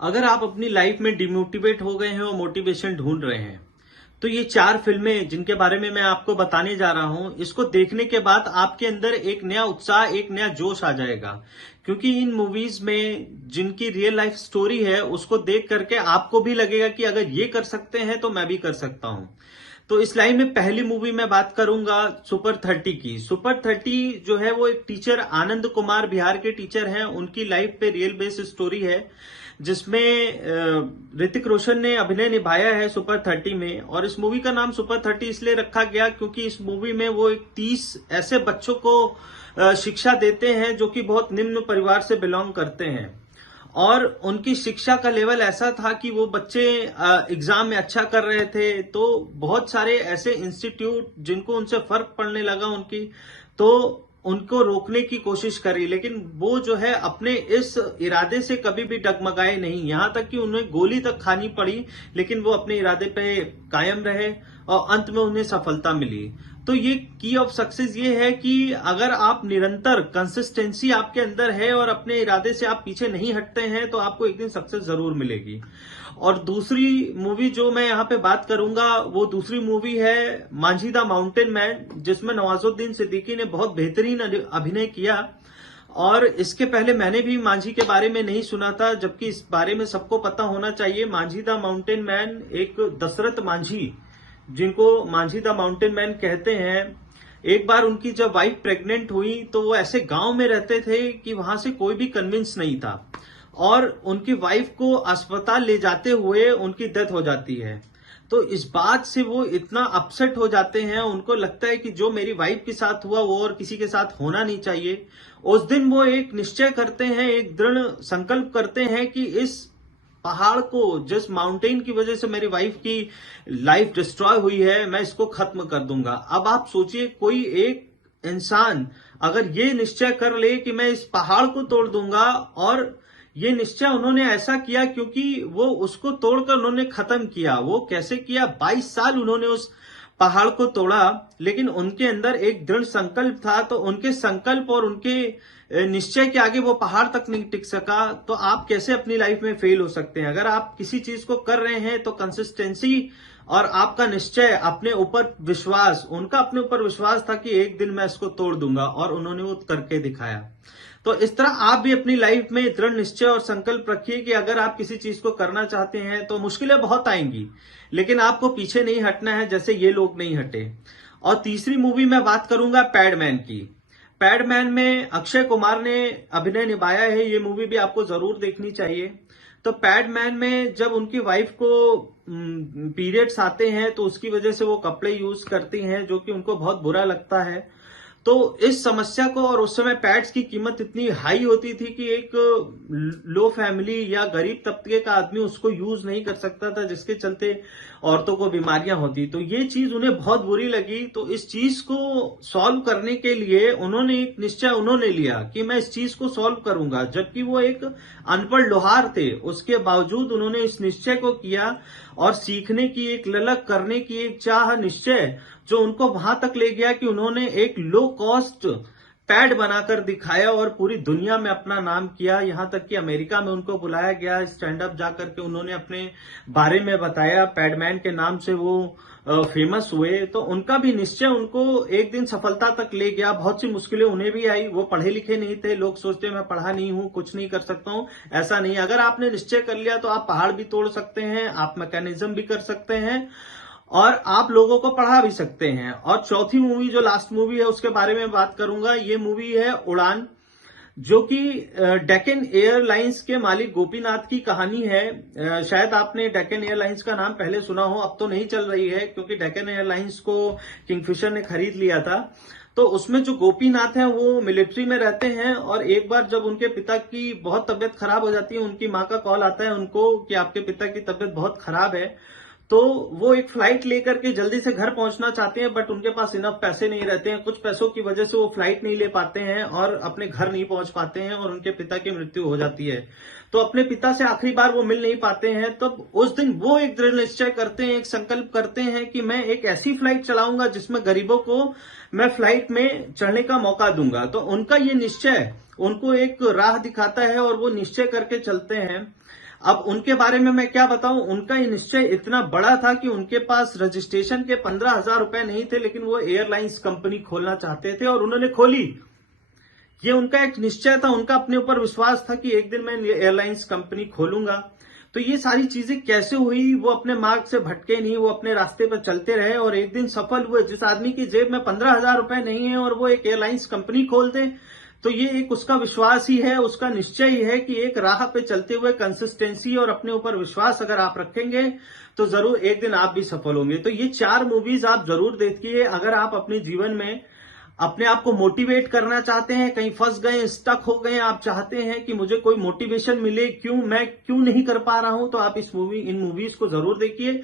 अगर आप अपनी लाइफ में डिमोटिवेट हो गए हैं और मोटिवेशन ढूंढ रहे हैं तो ये 4 फिल्में जिनके बारे में मैं आपको बताने जा रहा हूं, इसको देखने के बाद आपके अंदर एक नया उत्साह, एक नया जोश आ जाएगा। क्योंकि इन मूवीज में जिनकी रियल लाइफ स्टोरी है उसको देख करके आपको भी लगेगा कि अगर ये कर सकते हैं तो मैं भी कर सकता हूं। तो इस लाइन में पहली मूवी मैं बात करूंगा सुपर 30 की। सुपर 30 जो है वो एक टीचर, आनंद कुमार बिहार के टीचर हैं, उनकी लाइफ पे रियल बेस्ड स्टोरी है, जिसमें ऋतिक रोशन ने अभिनय निभाया है सुपर 30 में। और इस मूवी का नाम सुपर 30 इसलिए रखा गया क्योंकि इस मूवी में वो एक 30 ऐसे बच्चों को शिक्षा देते हैं जो कि बहुत निम्न परिवार से बिलोंग करते हैं। और उनकी शिक्षा का लेवल ऐसा था कि वो बच्चे एग्जाम में अच्छा कर रहे थे, तो बहुत सारे ऐसे इंस्टीट्यूट जिनको उनसे फर्क पड़ने लगा उनकी, तो उनको रोकने की कोशिश करी, लेकिन वो जो है अपने इस इरादे से कभी भी डगमगाए नहीं। यहां तक कि उन्हें गोली तक खानी पड़ी, लेकिन वो अपने इरादे पे कायम रहे और अंत में उन्हें सफलता मिली। तो ये की ऑफ सक्सेस ये है कि अगर आप निरंतर, कंसिस्टेंसी आपके अंदर है और अपने इरादे से आप पीछे नहीं हटते हैं तो आपको एक दिन सक्सेस जरूर मिलेगी। और दूसरी मूवी जो मैं यहाँ पे बात करूंगा वो दूसरी मूवी है मांझी द माउंटेन मैन, जिसमें नवाजुद्दीन सिद्दीकी ने बहुत बेहतरीन अभिनय किया। और इसके पहले मैंने भी मांझी के बारे में नहीं सुना था, जबकि इस बारे में सबको पता होना चाहिए। मांझी द माउंटेन मैन एक दशरथ मांझी, जिनको मांझी द माउंटेन मैन कहते हैं, एक बार उनकी जब वाइफ प्रेग्नेंट हुई तो वो ऐसे गांव में रहते थे कि वहां से कोई भी कन्विंस नहीं था, और उनकी वाइफ को अस्पताल ले जाते हुए उनकी डेथ हो जाती है। तो इस बात से वो इतना अपसेट हो जाते हैं, उनको लगता है कि जो मेरी वाइफ के साथ हुआ वो और किसी के साथ होना नहीं चाहिए। उस दिन वो एक निश्चय करते हैं, एक दृढ़ संकल्प करते हैं कि इस पहाड़ को, जिस माउंटेन की वजह से मेरी वाइफ की लाइफ डिस्ट्रॉय हुई है, मैं इसको खत्म कर दूंगा। अब आप सोचिए, कोई एक इंसान अगर ये निश्चय कर ले कि मैं इस पहाड़ को तोड़ दूंगा, और ये निश्चय उन्होंने ऐसा किया क्योंकि वो उसको तोड़कर उन्होंने खत्म किया। वो कैसे किया? 22 साल उन्होंने उस पहाड़ को तोड़ा, लेकिन उनके अंदर एक दृढ़ संकल्प था। तो उनके संकल्प और उनके निश्चय के आगे वो पहाड़ तक नहीं टिक सका। तो आप कैसे अपनी लाइफ में फेल हो सकते हैं? अगर आप किसी चीज को कर रहे हैं तो कंसिस्टेंसी और आपका निश्चय, अपने ऊपर विश्वास, उनका अपने ऊपर विश्वास था कि एक दिन मैं इसको तोड़ दूंगा, और उन्होंने वो करके दिखाया। तो इस तरह आप भी अपनी लाइफ में दृढ़ निश्चय और संकल्प रखिए कि अगर आप किसी चीज को करना चाहते हैं तो मुश्किलें बहुत आएंगी, लेकिन आपको पीछे नहीं हटना है जैसे ये लोग नहीं हटे। और तीसरी मूवी मैं बात करूंगा पैडमैन की। पैडमैन में अक्षय कुमार ने अभिनय निभाया है। ये मूवी भी आपको जरूर देखनी चाहिए। तो पैडमैन में जब उनकी वाइफ को पीरियड्स आते हैं तो उसकी वजह से वो कपड़े यूज करती हैं, जो कि उनको बहुत बुरा लगता है। तो इस समस्या को, और उस समय पैड्स की कीमत इतनी हाई होती थी कि एक लो फैमिली या गरीब तबके का आदमी उसको यूज नहीं कर सकता था, जिसके चलते औरतों को बीमारियां होती। तो ये चीज उन्हें बहुत बुरी लगी। तो इस चीज को सॉल्व करने के लिए उन्होंने एक निश्चय उन्होंने लिया कि मैं इस चीज को सॉल्व करूंगा। जबकि वो एक अनपढ़ लोहार थे, उसके बावजूद उन्होंने इस निश्चय को किया, और सीखने की एक ललक, करने की एक चाह, निश्चय जो उनको वहां तक ले गया कि उन्होंने एक लो कॉस्ट पैड बनाकर दिखाया और पूरी दुनिया में अपना नाम किया। यहां तक कि अमेरिका में उनको बुलाया गया, स्टैंड अप जाकर के उन्होंने अपने बारे में बताया, पैडमैन के नाम से वो फेमस हुए। तो उनका भी निश्चय उनको एक दिन सफलता तक ले गया। बहुत सी मुश्किलें उन्हें भी आई, वो पढ़े लिखे नहीं थे। लोग सोचते मैं पढ़ा नहीं हूं, कुछ नहीं कर सकता हूं, ऐसा नहीं। अगर आपने निश्चय कर लिया तो आप पहाड़ भी तोड़ सकते हैं, आप मैकेनिज्म भी कर सकते हैं, और आप लोगों को पढ़ा भी सकते हैं। और चौथी मूवी, जो लास्ट मूवी है, उसके बारे में बात करूंगा। ये मूवी है उड़ान, जो कि डेक्कन एयरलाइंस के मालिक गोपीनाथ की कहानी है। शायद आपने डेक्कन एयरलाइंस का नाम पहले सुना हो, अब तो नहीं चल रही है क्योंकि डेक्कन एयरलाइंस को किंगफिशर ने खरीद लिया था। तो उसमें जो गोपीनाथ हैं वो मिलिट्री में रहते हैं, और एक बार जब उनके पिता की बहुत तबियत खराब हो जाती है, उनकी माँ का कॉल आता है उनको कि आपके पिता की तबियत बहुत खराब है। तो वो एक फ्लाइट लेकर के जल्दी से घर पहुंचना चाहते हैं, बट उनके पास इनफ पैसे नहीं रहते हैं। कुछ पैसों की वजह से वो फ्लाइट नहीं ले पाते हैं और अपने घर नहीं पहुंच पाते हैं, और उनके पिता की मृत्यु हो जाती है। तो अपने पिता से आखिरी बार वो मिल नहीं पाते हैं। तब उस दिन वो एक दृढ़ निश्चय करते हैं, एक संकल्प करते हैं कि मैं एक ऐसी फ्लाइट चलाऊंगा जिसमें गरीबों को मैं फ्लाइट में चढ़ने का मौका दूंगा। तो उनका ये निश्चय उनको एक राह दिखाता है, और वो निश्चय करके चलते हैं। अब उनके बारे में मैं क्या बताऊं, उनका ये निश्चय इतना बड़ा था कि उनके पास रजिस्ट्रेशन के 15,000 रुपए नहीं थे, लेकिन वो एयरलाइंस कंपनी खोलना चाहते थे और उन्होंने खोली। ये उनका एक निश्चय था, उनका अपने ऊपर विश्वास था कि एक दिन मैं एयरलाइंस कंपनी खोलूंगा। तो ये सारी चीजें कैसे हुई, वो अपने मार्ग से भटके नहीं, वो अपने रास्ते पर चलते रहे और एक दिन सफल हुए। जिस आदमी की जेब में 15,000 रुपए नहीं है और वो एक एयरलाइंस कंपनी खोल दे, तो ये एक उसका विश्वास ही है, उसका निश्चय ही है कि एक राह पे चलते हुए कंसिस्टेंसी और अपने ऊपर विश्वास अगर आप रखेंगे तो जरूर एक दिन आप भी सफल होंगे। तो ये 4 मूवीज आप जरूर देखिए अगर आप अपने जीवन में अपने आप को मोटिवेट करना चाहते हैं, कहीं फंस गए, स्टक हो गए, आप चाहते हैं कि मुझे कोई मोटिवेशन मिले, मैं क्यों नहीं कर पा रहा हूं, तो आप इन मूवीज को जरूर देखिए।